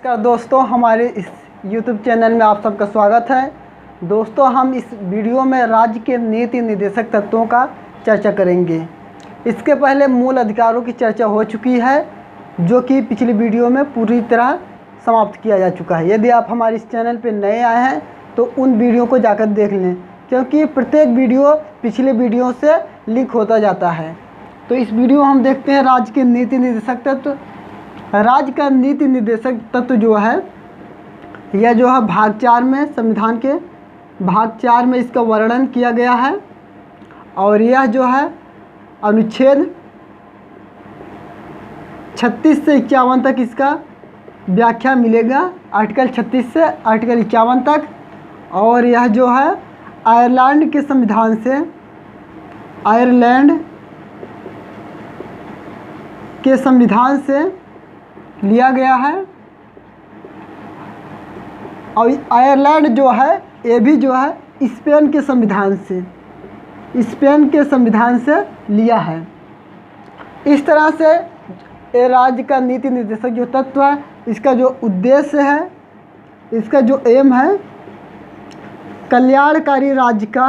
नमस्कार दोस्तों, हमारे इस YouTube चैनल में आप सबका स्वागत है। दोस्तों, हम इस वीडियो में राज्य के नीति निर्देशक तत्वों का चर्चा करेंगे। इसके पहले मूल अधिकारों की चर्चा हो चुकी है, जो कि पिछली वीडियो में पूरी तरह समाप्त किया जा चुका है। यदि आप हमारे इस चैनल पर नए आए हैं तो उन वीडियो को जाकर देख लें, क्योंकि प्रत्येक वीडियो पिछले वीडियो से लिंक होता जाता है। तो इस वीडियो हम देखते हैं राज्य के नीति निर्देशक तत्व। राज्य का नीति निर्देशक तत्व जो है, यह जो है भाग 4 में, संविधान के भाग 4 में इसका वर्णन किया गया है। और यह जो है अनुच्छेद 36 से 51 तक इसका व्याख्या मिलेगा, आर्टिकल 36 से आर्टिकल 51 तक। और यह जो है आयरलैंड के संविधान से, आयरलैंड के संविधान से लिया गया है। और आयरलैंड जो है, ये भी जो है स्पेन के संविधान से, स्पेन के संविधान से लिया है। इस तरह से ये राज्य का नीति निर्देशक जो तत्व है, इसका जो उद्देश्य है, इसका जो एम है, कल्याणकारी राज्य का,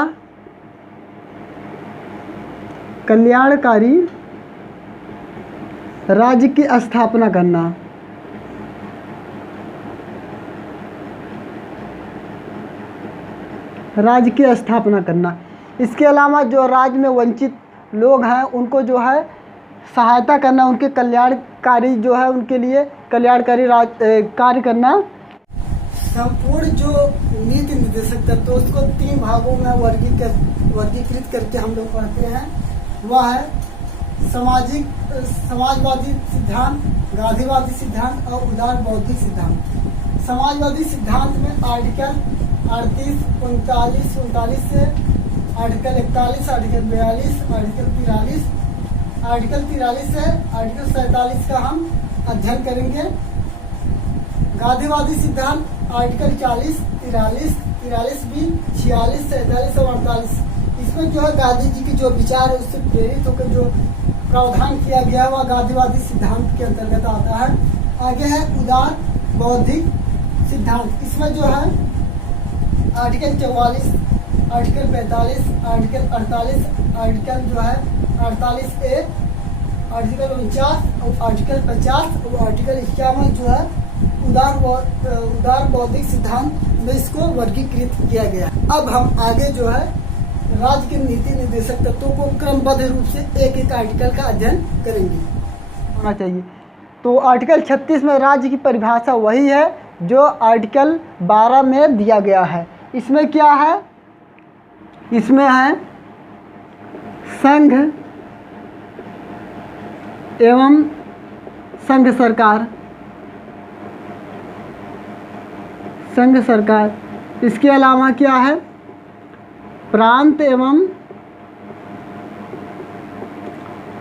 कल्याणकारी राज्य की स्थापना करना। राज्य की स्थापना करना। इसके अलावा जो राज्य में वंचित लोग हैं उनको जो है सहायता करना, उनके कल्याणकारी जो है, उनके लिए कल्याणकारी कार्य करना। संपूर्ण जो नीति निर्देशक तत्व, उसको 3 भागों में वर्गीकृत करके हम लोग पढ़ते हैं। वह है समाजवादी सिद्धांत, गांधीवादी सिद्धांत और उदार बौद्धिक सिद्धांत। समाजवादी सिद्धांत में आर्टिकल 38, 39 से आर्टिकल 41, आर्टिकल 42, आर्टिकल 43, आर्टिकल 43 से आर्टिकल 47 का हम अध्ययन करेंगे। गांधीवादी सिद्धांत आर्टिकल 40, 43, 43B, 46, 47 और 48। इसमें जो है गांधी जी की जो विचार है उससे प्रेरित होकर जो प्रावधान किया गया वह गांधीवादी सिद्धांत के अंतर्गत आता है। आगे है उदार बौद्धिक सिद्धांत। इसमें जो है आर्टिकल 44, आर्टिकल 45, आर्टिकल 48, आर्टिकल जो है 48A, आर्टिकल 49 और आर्टिकल 50 और आर्टिकल 51 जो है उदार बौद्धिक सिद्धांत में इसको वर्गीकृत किया गया। अब हम आगे जो है राज्य के नीति निर्देशक तत्वों को क्रमबद्ध रूप से एक एक आर्टिकल का अध्ययन करेंगे, होना चाहिए। तो आर्टिकल 36 में राज्य की परिभाषा वही है जो आर्टिकल 12 में दिया गया है। इसमें क्या है? इसमें है संघ एवं संघ सरकार, संघ सरकार। इसके अलावा क्या है? प्रांत एवं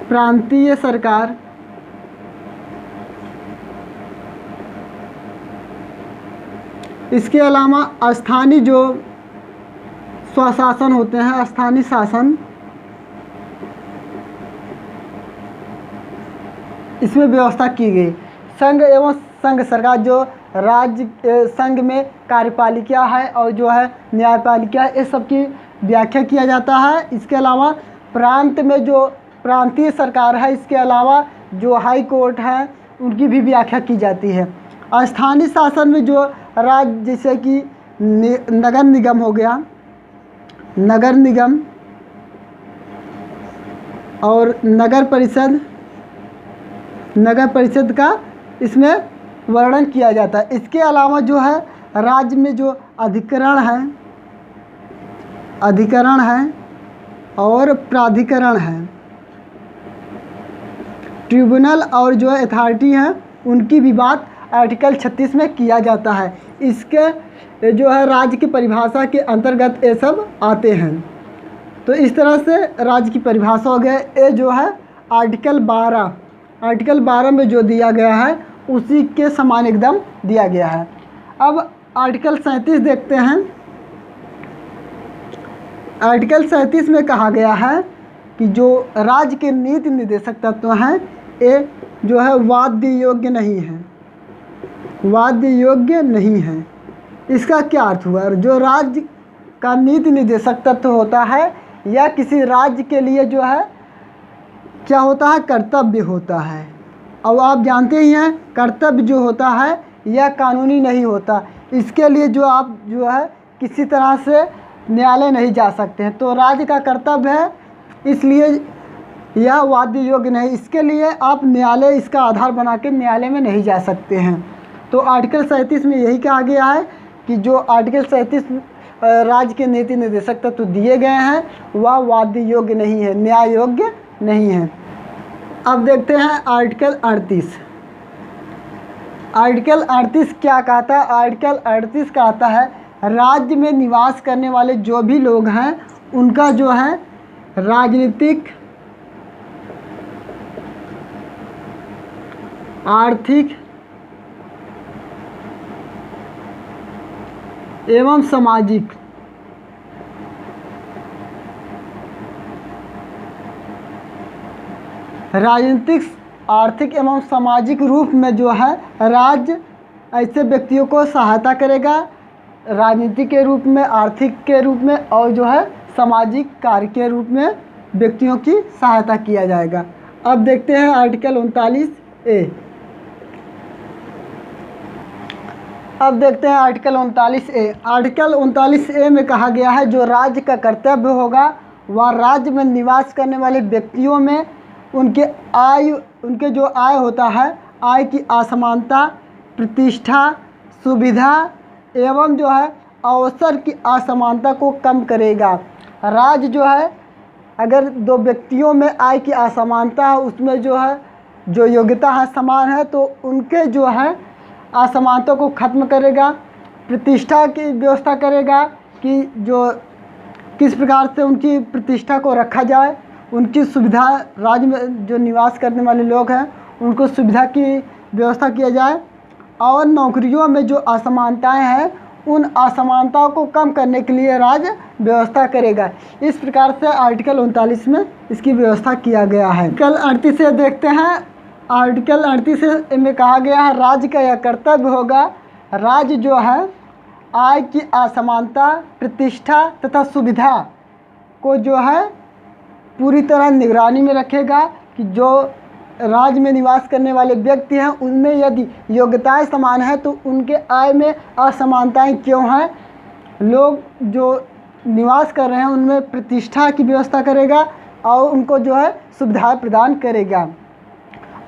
प्रांतीय सरकार। इसके अलावा स्थानीय जो स्वशासन होते हैं, स्थानीय शासन, इसमें व्यवस्था की गई। संघ एवं संघ सरकार, जो राज्य संघ में कार्यपालिका है और जो है न्यायपालिका, ये सब की व्याख्या किया जाता है। इसके अलावा प्रांत में जो प्रांतीय सरकार है, इसके अलावा जो हाई कोर्ट है उनकी भी व्याख्या की जाती है। स्थानीय शासन में जो राज्य, जैसे कि नगर निगम हो गया, नगर निगम और नगर परिषद का इसमें वर्णन किया जाता है। इसके अलावा जो है राज्य में जो अधिकरण है और प्राधिकरण है, ट्रिब्यूनल और जो अथॉरिटी हैं, उनकी भी बात आर्टिकल 36 में किया जाता है। इसके जो है राज्य की परिभाषा के अंतर्गत ये सब आते हैं। तो इस तरह से राज्य की परिभाषा हो गया। ये जो है आर्टिकल 12 में जो दिया गया है उसी के समान एकदम दिया गया है। अब आर्टिकल 37 देखते हैं। आर्टिकल 37 में कहा गया है कि जो राज्य के नीति निर्देशक तत्व हैं, ये जो है वाद्य योग्य नहीं है। वाद्य योग्य नहीं है। इसका क्या अर्थ हुआ? जो राज्य का नीति निर्देशक तत्व होता है या किसी राज्य के लिए जो है क्या होता है, कर्तव्य होता है। अब आप जानते ही हैं कर्तव्य जो होता है यह कानूनी नहीं होता, इसके लिए जो आप जो है किसी तरह से न्यायालय नहीं जा सकते हैं। तो राज्य का कर्तव्य है, इसलिए यह वाद्य योग्य नहीं, इसके लिए आप न्यायालय इसका आधार बना के न्यायालय में नहीं जा सकते हैं। तो आर्टिकल 37 में यही कहा गया है कि जो आर्टिकल 37 राज्य के नीति निर्देशक तत्व दिए गए हैं वह वाद्य योग्य नहीं है, न्याय योग्य नहीं है। अब देखते हैं आर्टिकल 38। आर्टिकल 38 क्या कहता है? आर्टिकल 38 कहता है राज्य में निवास करने वाले जो भी लोग हैं उनका जो है राजनीतिक, आर्थिक एवं सामाजिक राजनीतिक, आर्थिक एवं सामाजिक रूप में जो है राज्य ऐसे व्यक्तियों को सहायता करेगा, राजनीति के रूप में, आर्थिक के रूप में और जो है सामाजिक कार्य के रूप में व्यक्तियों की सहायता किया जाएगा। अब देखते हैं आर्टिकल 39A। अब देखते हैं आर्टिकल 39A। आर्टिकल 39A में कहा गया है जो राज्य का कर्तव्य होगा वह राज्य में निवास करने वाले व्यक्तियों में उनके जो आय होता है, आय की असमानता, प्रतिष्ठा, सुविधा एवं जो है अवसर की असमानता को कम करेगा। राज्य जो है अगर दो व्यक्तियों में आय की असमानता है उसमें जो है जो योग्यता है समान है तो उनके जो है असमानता को ख़त्म करेगा, प्रतिष्ठा की व्यवस्था करेगा कि जो किस प्रकार से उनकी प्रतिष्ठा को रखा जाए, उनकी सुविधा, राज्य में जो निवास करने वाले लोग हैं उनको सुविधा की व्यवस्था किया जाए और नौकरियों में जो असमानताएं हैं उन असमानताओं को कम करने के लिए राज्य व्यवस्था करेगा। इस प्रकार से आर्टिकल 39 में इसकी व्यवस्था किया गया है। आर्टिकल 38 से देखते हैं। आर्टिकल 38 में कहा गया है राज्य का यह कर्तव्य होगा, राज्य जो है आय की असमानता, प्रतिष्ठा तथा सुविधा को जो है पूरी तरह निगरानी में रखेगा कि जो राज्य में निवास करने वाले व्यक्ति हैं उनमें यदि योग्यताएं समान है तो उनके आय में असमानताएं क्यों हैं, लोग जो निवास कर रहे हैं उनमें प्रतिष्ठा की व्यवस्था करेगा और उनको जो है सुविधाएं प्रदान करेगा,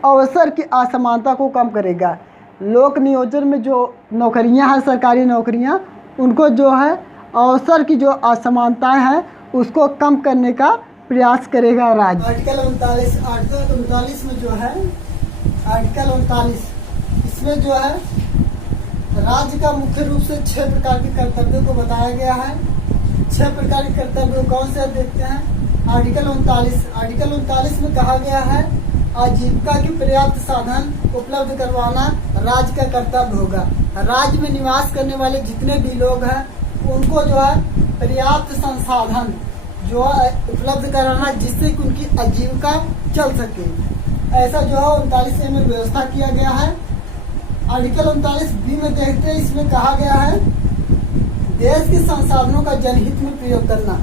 अवसर की असमानता को कम करेगा। लोक नियोजन में जो नौकरियां हैं, सरकारी नौकरियां, उनको जो है अवसर की जो असमानताएं हैं उसको कम करने का प्रयास करेगा राज्य। आर्टिकल 39 में जो है आर्टिकल 39 इसमें जो है राज्य का मुख्य रूप से 6 प्रकार के कर्तव्यों को बताया गया है। 6 प्रकार के कर्तव्य कौन से देखते हैं। आर्टिकल 39 में कहा गया है आजीविका की पर्याप्त साधन उपलब्ध करवाना राज्य का कर्तव्य होगा। राज्य में निवास करने वाले जितने भी लोग हैं उनको जो है पर्याप्त संसाधन जो उपलब्ध कराना जिससे कि उनकी आजीविका चल सके, ऐसा जो है 39A में व्यवस्था किया गया है। आर्टिकल 39B में देखते हैं, इसमें कहा गया है देश के संसाधनों का जनहित में प्रयोग करना।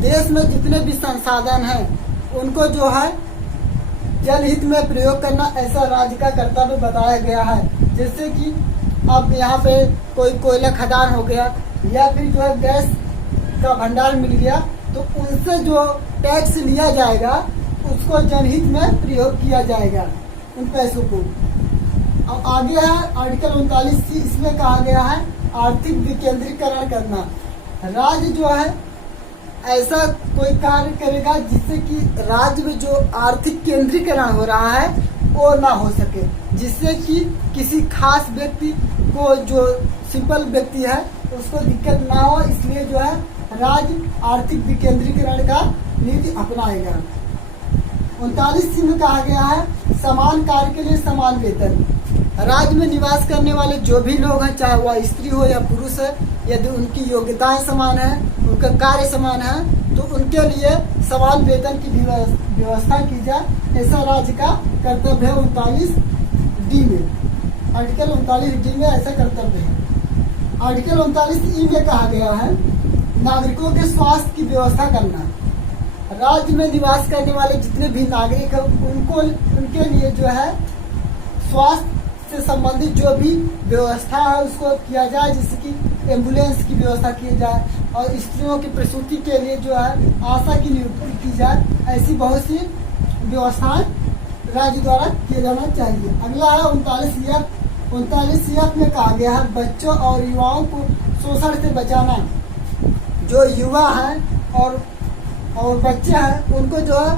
देश में जितने भी संसाधन हैं उनको जो है जनहित में प्रयोग करना, ऐसा राज्य का कर्तव्य बताया गया है। जैसे कि अब यहाँ पे कोई कोयला खदान हो गया या फिर जो है गैस का भंडार मिल गया तो उनसे जो टैक्स लिया जाएगा उसको जनहित में प्रयोग किया जाएगा उन पैसों को। अब आगे है आर्टिकल 39C, इसमें कहा गया है आर्थिक विकेंद्रीकरण करना। राज्य जो है ऐसा कोई कार्य करेगा जिससे कि राज्य में जो आर्थिक केंद्रीकरण हो रहा है वो ना हो सके, जिससे कि किसी खास व्यक्ति को, जो सिंपल व्यक्ति है, उसको दिक्कत ना हो। इसलिए जो है राज्य आर्थिक विकेंद्रीकरण का नीति अपनाएगा। 39C में कहा गया है समान कार्य के लिए समान वेतन। राज्य में निवास करने वाले जो भी लोग हैं, चाहे वह स्त्री हो या पुरुष है, यदि उनकी योग्यताएं समान है, उनका कार्य समान है तो उनके लिए समान वेतन की व्यवस्था की जाए, ऐसा राज्य का कर्तव्य है 39D में। आर्टिकल 39D में ऐसा कर्तव्य है। आर्टिकल 39E में कहा गया है नागरिकों के स्वास्थ्य की व्यवस्था करना। राज्य में निवास करने वाले जितने भी नागरिक हैं उनके लिए जो है स्वास्थ्य से संबंधित जो भी व्यवस्था है उसको किया जाए, जैसे कि एम्बुलेंस की व्यवस्था की जाए और स्त्रियों की प्रसूति के लिए जो है आशा की नियुक्ति की जाए। ऐसी बहुत सी व्यवस्थाएं राज्य द्वारा किया जाना चाहिए। अगला है 39 में कहा गया है बच्चों और युवाओं को शोषण से बचाना। जो युवा हैं और बच्चे हैं उनको जो है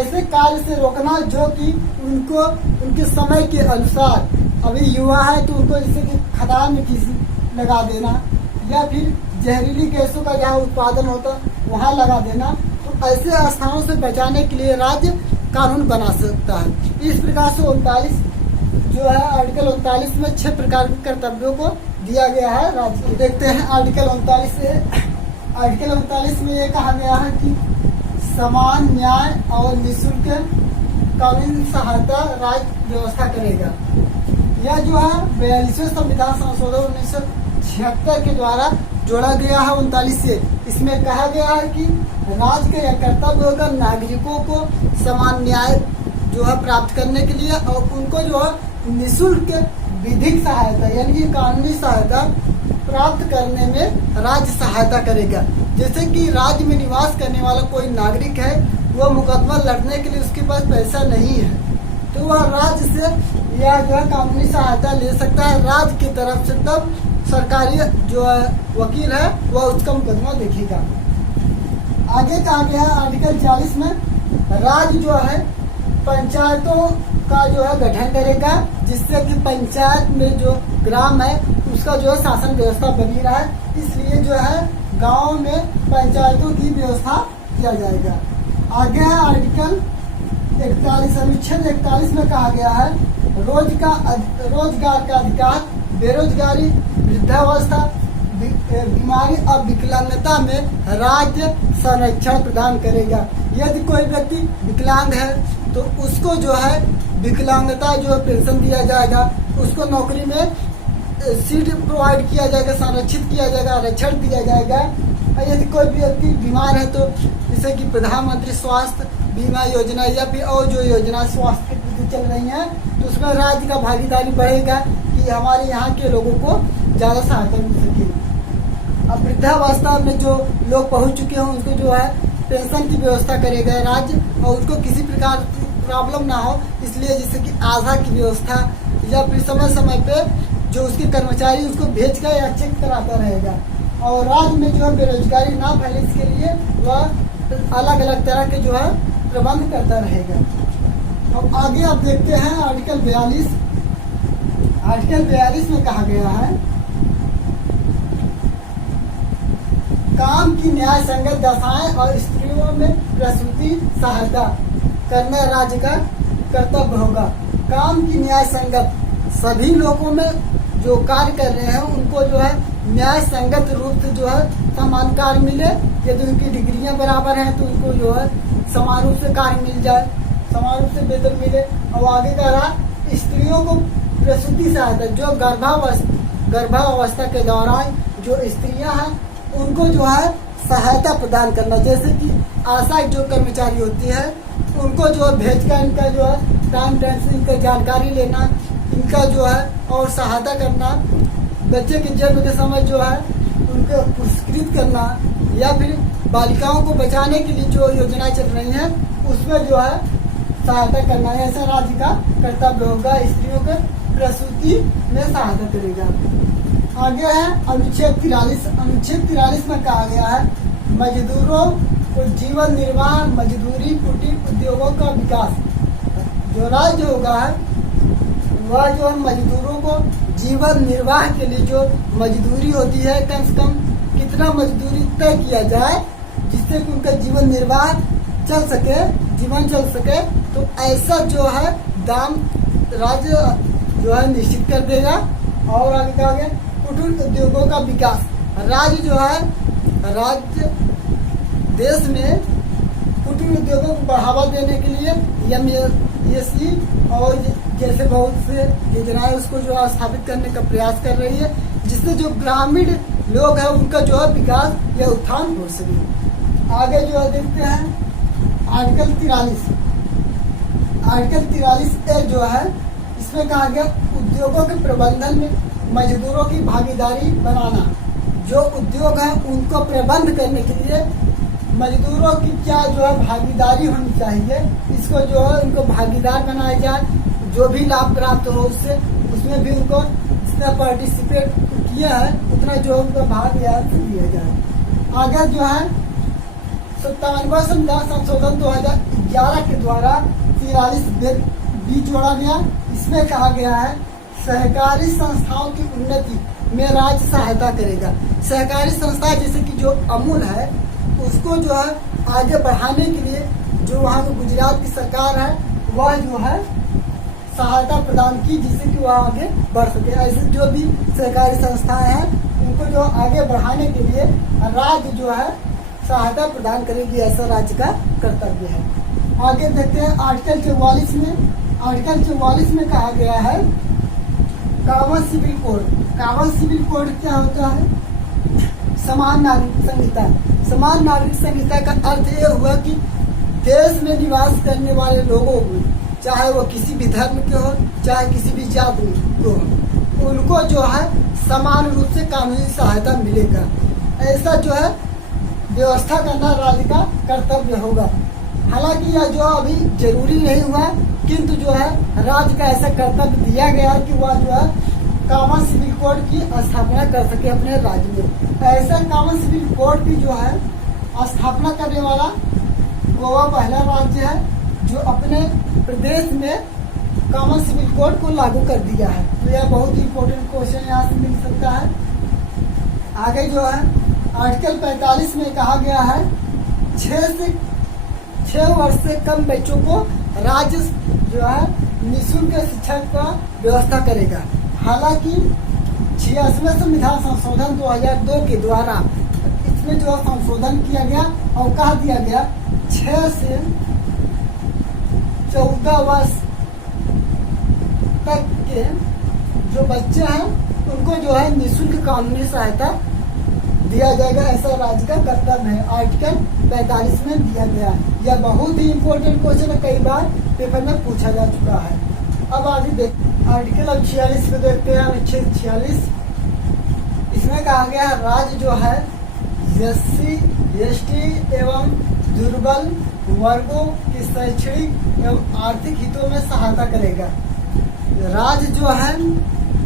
ऐसे कार्य से रोकना जो कि उनको उनके समय के अनुसार, अभी युवा है तो उनको जैसे कि खदान में किसी लगा देना या फिर जहरीली गैसों का जहाँ उत्पादन होता वहाँ लगा देना, तो ऐसे स्थानों से बचाने के लिए राज्य कानून बना सकता है। इस प्रकार से 39 जो है आर्टिकल 39 में 6 प्रकार के कर्तव्यों को दिया गया है राज्य को। देखते हैं आर्टिकल 39 में ये कहा गया है कि समान न्याय और निःशुल्क कानूनी सहायता राज्य व्यवस्था करेगा। यह जो है 42वें संविधान संशोधन 1976 के द्वारा जोड़ा गया है 39 से। इसमें कहा गया है कि राज्य का यह कर्तव्य होगा नागरिकों को समान न्याय जो है प्राप्त करने के लिए और उनको जो है निःशुल्क विधिक सहायता यानी कि कानूनी सहायता प्राप्त करने में राज्य सहायता करेगा। जैसे कि राज्य में निवास करने वाला कोई नागरिक है, वह मुकदमा लड़ने के लिए उसके पास पैसा नहीं है, तो वह राज्य से यह जो है कानूनी सहायता ले सकता है राज्य की तरफ से। तब सरकारी जो है वकील है वह उसका मुकदमा देखेगा। आगे कहा गया आर्टिकल 40 में राज्य जो है पंचायतों का जो है गठन करेगा, जिससे कि पंचायत में जो ग्राम है उसका जो है शासन व्यवस्था बनी रहा है। इसलिए जो है गांव में पंचायतों की व्यवस्था किया जाएगा। आगे है आर्टिकल 41 अनुच्छेद 41 में कहा गया है रोजगार का अधिकार, बेरोजगारी, वृद्धावस्था, बीमारी और विकलांगता में राज्य संरक्षण प्रदान करेगा। यदि कोई व्यक्ति विकलांग है तो उसको जो है विकलांगता जो है पेंशन दिया जाएगा, उसको नौकरी में सीट प्रोवाइड किया जाएगा, संरक्षित किया जाएगा, आरक्षण दिया जाएगा। यदि कोई व्यक्ति बीमार है तो जैसे कि प्रधानमंत्री स्वास्थ्य बीमा योजना या फिर और जो योजना स्वास्थ्य के प्रति चल रही है तो उसमें राज्य का भागीदारी बढ़ेगा कि हमारे यहाँ के लोगों को ज़्यादा सहायता मिल सके। अब वृद्धावस्था में जो लोग पहुँच चुके हैं उनको जो है पेंशन की व्यवस्था करेगा राज्य और उनको किसी प्रकार की प्रॉब्लम ना हो, इसलिए जैसे कि आशा की व्यवस्था या फिर समय समय पे जो उसके कर्मचारी उसको भेज कर या चेक कराता रहेगा। और राज्य में जो है बेरोजगारी ना फैले इसके लिए वह अलग अलग तरह के जो है प्रबंध करता रहेगा। अब आगे आप देखते हैं आर्टिकल 42 में कहा गया है काम की न्याय संगत दशाएं और स्त्रियों में प्रसूति सहायता करना राज्य का कर्तव्य होगा। काम की न्याय संगत सभी लोगों में जो कार्य कर रहे हैं उनको जो है न्याय संगत रूप से जो है समान कार्य मिले। यदि उनकी डिग्रियां बराबर हैं तो उनको जो है समान रूप से कार्य मिल जाए, समान रूप से वेतन मिले। और आगे कह रहा स्त्रियों को प्रसूति सहायता, जो गर्भावस्था के दौरान जो स्त्रियां हैं उनको जो है सहायता प्रदान करना। जैसे कि आशा जो कर्मचारी होती है उनको जो है भेजकर इनका जो है टाइम से इनका जानकारी लेना, इनका जो है और सहायता करना, बच्चे के जन्म के समय जो है उनको पुरस्कृत करना या फिर बालिकाओं को बचाने के लिए जो योजनाएं चल रही हैं उसमें जो है सहायता करना है। ऐसा राज्य का कर्तव्य होगा, स्त्रियों के प्रसूति में सहायता करेगा। आगे है अनुच्छेद 43 में कहा गया है मजदूरों को जीवन निर्वाह, मजदूरी, कुटीर उद्योगों का विकास। जो राज्य होगा वह जो है मजदूरों को जीवन निर्वाह के लिए जो मजदूरी होती है कम से कम कितना मजदूरी तय किया जाए जिससे कि उनका जीवन निर्वाह चल सके, जीवन चल सके, तो ऐसा जो है दाम राज्य जो है निश्चित कर देगा। और आगे क्या आगे कुटीर उद्योगों का विकास। राज्य जो है राज्य देश में कुटीर उद्योगों को बढ़ावा देने के लिए MSE और जैसे बहुत से योजनाएं उसको जो है स्थापित करने का प्रयास कर रही है, जिससे जो ग्रामीण लोग हैं उनका जो है विकास या उत्थान हो सके। आगे जो है देखते हैं आर्टिकल 43। आर्टिकल 43A जो है इसमें कहा गया उद्योगों के प्रबंधन में मजदूरों की भागीदारी बनाना। जो उद्योग है उनको प्रबंध करने के लिए मजदूरों की क्या जो है भागीदारी होनी चाहिए, इसको जो है उनको भागीदार बनाया जाए। जो भी लाभ प्राप्त हो उससे उसमें भी उनको जितना पार्टिसिपेट किया है उतना जो उनको भाग या दिया जाए। आगे जो है 57वां संविधान संशोधन 2011 के द्वारा 43B जोड़ा गया। इसमें कहा गया है सहकारी संस्थाओं की उन्नति में राज्य सहायता करेगा। सहकारी संस्था जैसे कि जो अमूल है उसको जो है आगे बढ़ाने के लिए जो वहाँ की गुजरात की सरकार है वह जो है सहायता प्रदान की, जिससे कि वह आगे बढ़ सके। ऐसे जो भी सहकारी संस्थाएं हैं उनको जो आगे बढ़ाने के लिए राज्य जो है सहायता प्रदान करेगी, ऐसा राज्य का कर्तव्य है। आगे देखते हैं आर्टिकल 44 में। आर्टिकल 44 में कहा गया है common civil code. Common civil code क्या होता है? समान नागरिक संहिता। समान नागरिक संहिता का अर्थ ये हुआ कि देश में निवास करने वाले लोगों को, चाहे वो किसी भी धर्म के हो, चाहे किसी भी जाति के हो, उनको जो है समान रूप से कानूनी सहायता मिलेगा। ऐसा जो है व्यवस्था करना राज्य का कर्तव्य होगा। हालांकि यह जो अभी जरूरी नहीं हुआ, किंतु जो है राज्य का ऐसा कर्तव्य दिया गया है कि वह जो है कॉमन सिविल कोड की स्थापना कर सके अपने राज्य में। ऐसा कॉमन सिविल कोड की जो है स्थापना करने वाला गोवा पहला राज्य है जो अपने प्रदेश में कॉमन सिविल कोड को लागू कर दिया है। तो यह बहुत ही इम्पोर्टेंट क्वेश्चन यहाँ से मिल सकता है। आगे जो है आर्टिकल 45 में कहा गया है 6 वर्ष से कम बच्चों को राज्य जो है निःशुल्क शिक्षा का व्यवस्था करेगा। हालांकि 86वें संविधान संशोधन 2002 के द्वारा इसमें जो संशोधन किया गया और कहा दिया गया 6 से 14 वर्ष तक के जो बच्चे हैं उनको जो है निःशुल्क कानूनी सहायता दिया जाएगा, ऐसा राज्य का कर्तव्य है। आर्टिकल 45 में दिया गया है। यह बहुत ही इम्पोर्टेंट क्वेश्चन है, कई बार पेपर में पूछा जा चुका है। अब आगे देख आर्टिकल 46 में देखते हैं। अनुच्छेद 46 इसमें कहा गया है राज्य जो है SC ST एवं दुर्बल वर्गों की शैक्षणिक एवं आर्थिक हितों में सहायता करेगा। राज्य जो है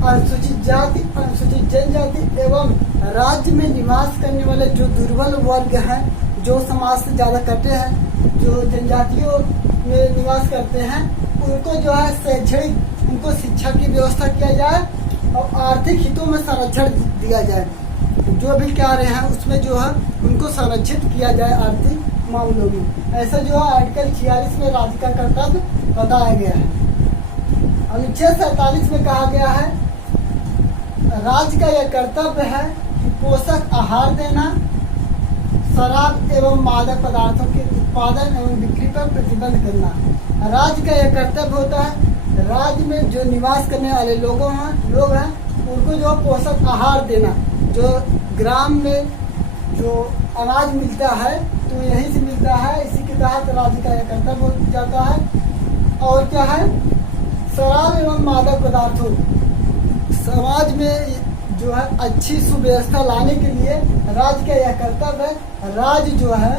अनुसूचित जाति, अनुसूचित जनजाति एवं राज्य में निवास करने वाले जो दुर्बल वर्ग हैं, जो समाज से ज्यादा कटे हैं, जो जनजातियों में निवास करते हैं, उनको जो है शैक्षणिक उनको शिक्षा की व्यवस्था किया जाए और आर्थिक हितों में संरक्षण दिया जाए। जो भी कार्य हैं उसमें जो है उनको संरक्षित किया जाए आर्थिक मामलों में। ऐसा जो है आर्टिकल 46 में राज्य का कर्तव्य बताया गया है। अनुच्छेद 47 में कहा गया है राज्य का यह कर्तव्य है कि पोषक आहार देना, शराब एवं मादक पदार्थों के उत्पादन एवं बिक्री पर प्रतिबंध करना। राज्य का यह कर्तव्य होता है राज्य में जो निवास करने वाले लोग हैं उनको जो पोषक आहार देना। जो ग्राम में जो अनाज मिलता है तो यहीं से मिलता है, इसी के तहत राज्य का यह कर्तव्य हो जाता है। और क्या है, शराब एवं मादक पदार्थों, समाज में जो है अच्छी सुव्यवस्था लाने के लिए राज्य का यह कर्तव्य है। राज्य जो है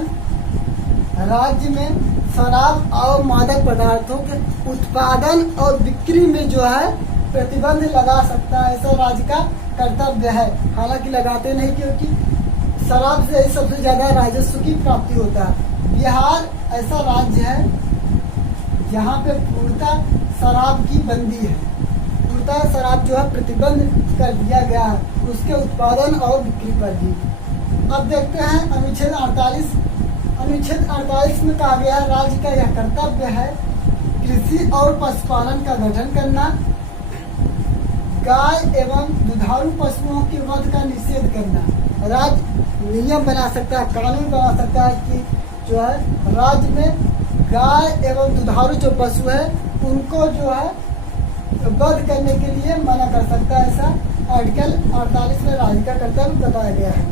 राज्य में शराब और मादक पदार्थों के उत्पादन और बिक्री में जो है प्रतिबंध लगा सकता है, ऐसा राज्य का कर्तव्य है। हालांकि लगाते नहीं, क्योंकि शराब से सबसे ज्यादा राजस्व की प्राप्ति होता है। बिहार ऐसा राज्य है जहाँ पे पूर्णतः शराब की बंदी है, पूर्णतः शराब जो है प्रतिबंध कर दिया गया है उसके उत्पादन और बिक्री पर भी। अब देखते हैं अनुच्छेद 48। अनुच्छेद 48 में कहा गया है राज्य का यह कर्तव्य है कृषि और पशुपालन का गठन करना, गाय एवं दुधारू पशुओं के वध का निषेध करना। राज्य नियम बना सकता है, कानून बना सकता है कि जो है राज्य में गाय एवं दुधारू जो पशु है उनको जो है वध करने के लिए मना कर सकता है। ऐसा आर्टिकल 48 में राज्य का कर्तव्य बताया गया है।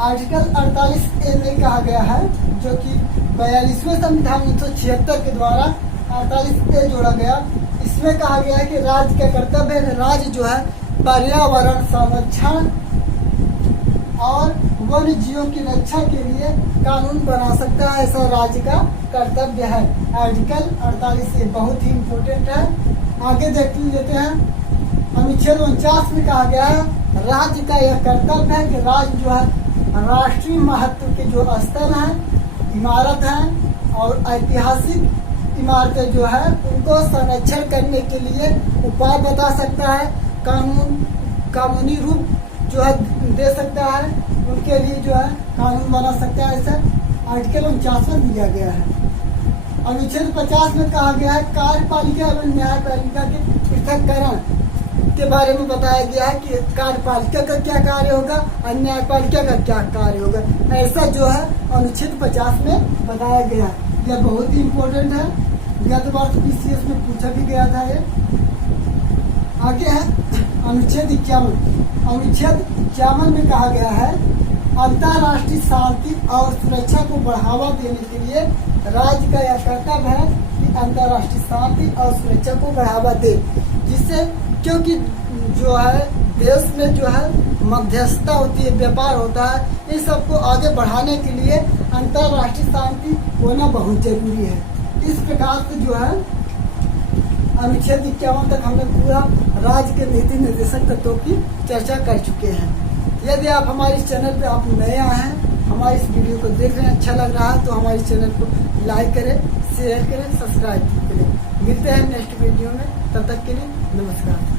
आर्टिकल 48A में कहा गया है, जो कि 42वें संविधान 1976 के द्वारा 48A जोड़ा गया। इसमें कहा गया है कि राज्य का कर्तव्य है, राज्य जो है पर्यावरण संरक्षण और वन्य जीवों की रक्षा के लिए कानून बना सकता है। ऐसा राज्य का कर्तव्य है। आर्टिकल 48A बहुत ही इम्पोर्टेंट है। आगे देख लेते हैं। अनुच्छेद 49 में कहा गया है, राज्य का यह कर्तव्य है कि राज्य जो है राष्ट्रीय महत्व के जो स्थल हैं, इमारत हैं और ऐतिहासिक इमारतें जो है उनको संरक्षण करने के लिए उपाय बता सकता है, कानूनी रूप जो है दे सकता है, उनके लिए जो है कानून बना सकता है। ऐसा आर्टिकल 49 में दिया गया है। अनुच्छेद 50 में कहा गया है, कार्यपालिका एवं न्यायपालिका के पृथककरण के बारे में बताया गया है कि कार्यपालिका का क्या कार्य होगा और न्यायपालिका का क्या कार्य होगा। ऐसा जो है अनुच्छेद 50 में बताया गया है। यह बहुत ही इम्पोर्टेंट है। गत बार PCS में पूछा भी गया था ये। आगे है अनुच्छेद 51। अनुच्छेद 51 में कहा गया है, अंतर्राष्ट्रीय शांति और सुरक्षा को बढ़ावा देने के लिए राज्य का यह कर्तव्य है कि अंतर्राष्ट्रीय शांति और सुरक्षा को बढ़ावा दे, जिससे क्योंकि जो है देश में जो है मध्यस्थता होती है, व्यापार होता है, इन सबको आगे बढ़ाने के लिए अंतर्राष्ट्रीय शांति होना बहुत जरूरी है। इस प्रकार से जो है अनुच्छेद 51 तक हमने पूरा राज्य के नीति निर्देशक तत्वों की चर्चा कर चुके हैं। यदि आप हमारे इस चैनल पे आप नए आए हैं, हमारे इस वीडियो को देख रहे हैं, अच्छा लग रहा है तो हमारे चैनल को लाइक करें, शेयर करें, सब्सक्राइब करें। मिलते हैं नेक्स्ट वीडियो में, तब तक के लिए नमस्कार।